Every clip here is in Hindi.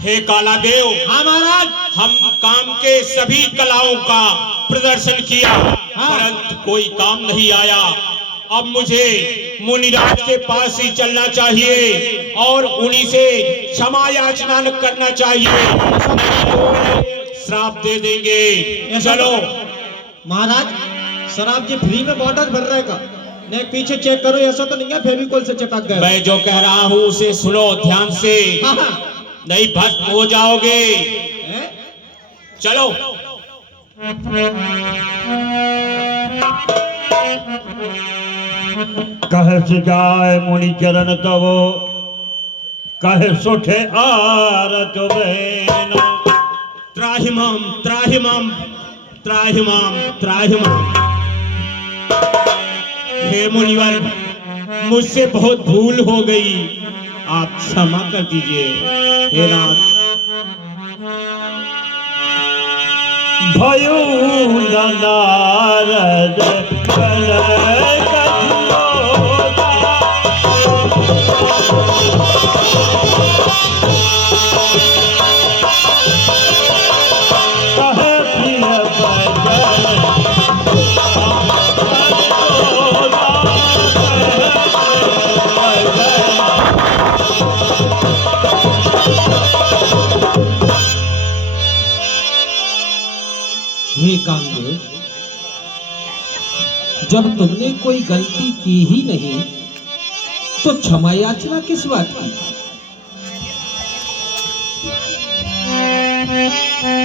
हे काला देव, हाँ महाराज, हम काम के सभी कलाओं का प्रदर्शन किया, परंतु कोई काम नहीं आया। अब मुझे मुनिराज के पास ही चलना चाहिए और उन्हीं से क्षमा याचना करना चाहिए, श्राप दे देंगे। चलो महाराज, सर आप जी फ्री में बॉर्डर भर रहे का? नहीं, पीछे चेक करो, ऐसा तो नहीं है फेविकोल से चिपक गए? मैं जो कह रहा हूँ उसे सुनो ध्यान से, नहीं भस्म हो जाओगे। चलो। कहे सिजाए मुनि चरण तब, कहे सोठे आरत बेना। त्राहिमाम त्राहिमाम त्राहिमाम त्राहिमाम। हे मुनिवर, मुझसे बहुत भूल हो गई, आप क्षमा कर दीजिए। हे नाथ, भयो नारद कामदेव, जब तुमने कोई गलती की ही नहीं तो क्षमा याचना किस बात की?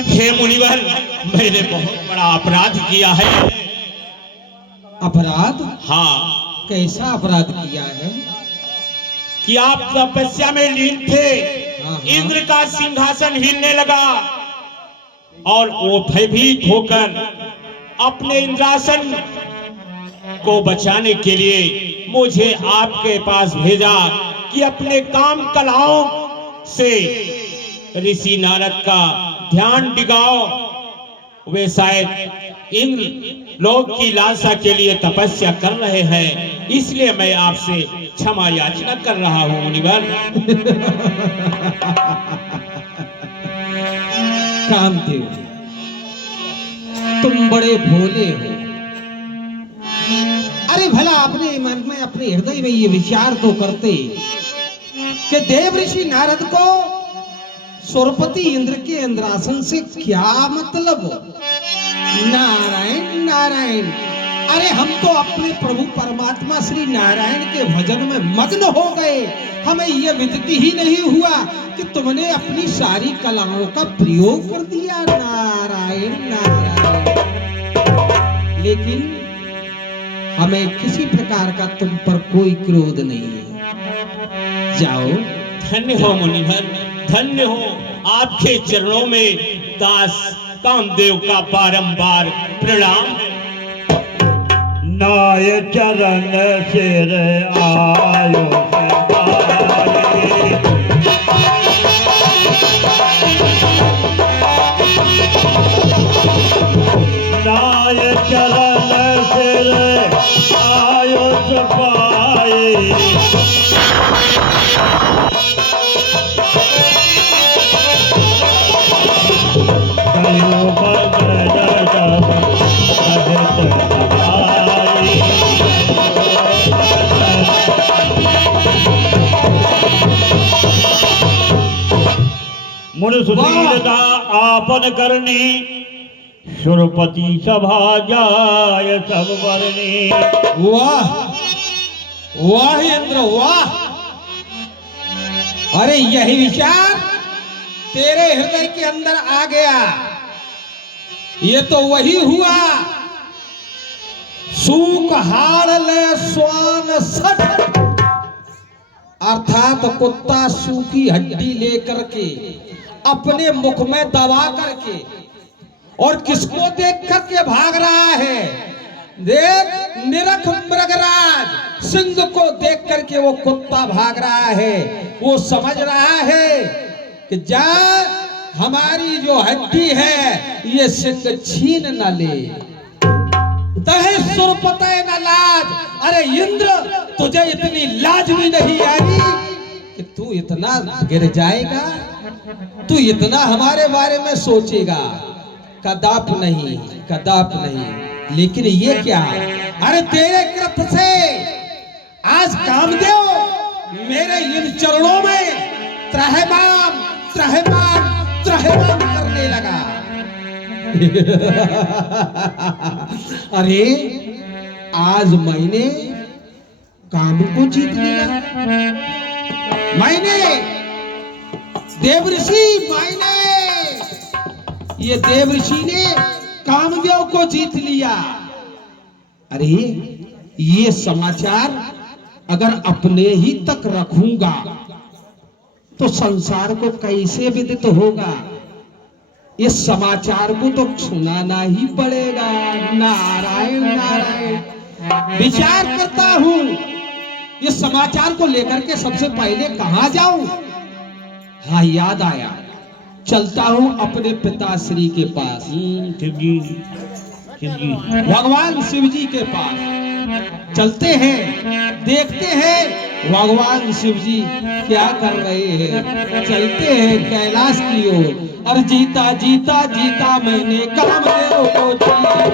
हे मुनिवर, मैंने बहुत बड़ा अपराध किया है। अपराध? हाँ। कैसा अपराध किया है? कि आप तपस्या में लीन थे, इंद्र का सिंहासन हिलने लगा और वो भयभीत होकर अपने इंद्रासन को बचाने के लिए मुझे आपके पास भेजा कि अपने काम कलाओं से ऋषि नारद का ध्यान डिगाओ। वे शायद इंद्र लोक की लालसा के लिए तपस्या कर रहे हैं, इसलिए मैं आपसे क्षमा याचना कर रहा हूँ मुनिवर। कामदेव, तुम बड़े भोले हो। अरे भला अपने मन में, अपने हृदय में ये विचार तो करते कि देव ऋषि नारद को सुरपति इंद्र के इंद्रासन से क्या मतलब? नारायण नारायण, अरे हम तो अपने प्रभु परमात्मा श्री नारायण के भजन में मग्न हो गए, हमें यह विदित ही नहीं हुआ कि तुमने अपनी सारी कलाओं का प्रयोग कर दिया। नारायण नारायण। लेकिन हमें किसी प्रकार का तुम पर कोई क्रोध नहीं है। जाओ। धन्य हो मुनिवर, धन्य हो। आपके चरणों में दास कामदेव का बारंबार प्रणाम। नाय चरण सिर आयो नाय चरण सिर आयो सपाए। मुनिसुशीलता आपन करनी, सुरपति सभा जाय सब वर्णी। वाह वाह इंद्र वाह। अरे यही विचार तेरे हृदय के अंदर आ गया। ये तो वही हुआ, सूक हाड़ ले स्वान सठ, अर्थात कुत्ता सूखी हड्डी लेकर के अपने मुख में दबा करके और किसको देख करके भाग रहा है? देख निरख मृगराज सिंह को देख करके वो कुत्ता भाग रहा है। वो समझ रहा है कि जा हमारी जो हड्डी है ये सिंह छीन न ले। तहे सुरपतय न लाज। अरे इंद्र तुझे इतनी लाज भी नहीं आई कि तू इतना गिर जाएगा, तू इतना हमारे बारे में सोचेगा। कदाप नहीं, कदाप नहीं। लेकिन ये क्या, अरे तेरे कृत से आज कामदेव मेरे इन चरणों में त्रहमाम त्रहमाम त्रहमाम करने लगा। अरे आज मैंने काम को जीत लिया, मैंने देवऋषि, मैंने ये देवऋषि ने कामदेव को जीत लिया। अरे ये समाचार अगर अपने ही तक रखूंगा तो संसार को कैसे विदित होगा। इस समाचार को तो सुनाना ही पड़ेगा। नारायण नारायण। विचार करता हूं इस समाचार को लेकर के सबसे पहले कहां जाऊं। हाँ याद आया, चलता हूं अपने पिताश्री के पास, शिव जी, शिव जी। भगवान शिव जी के पास चलते हैं, देखते हैं भगवान शिव जी क्या कर रहे हैं। चलते हैं कैलाश की ओर। और जीता जीता जीता मैंने कामदेव को जीता।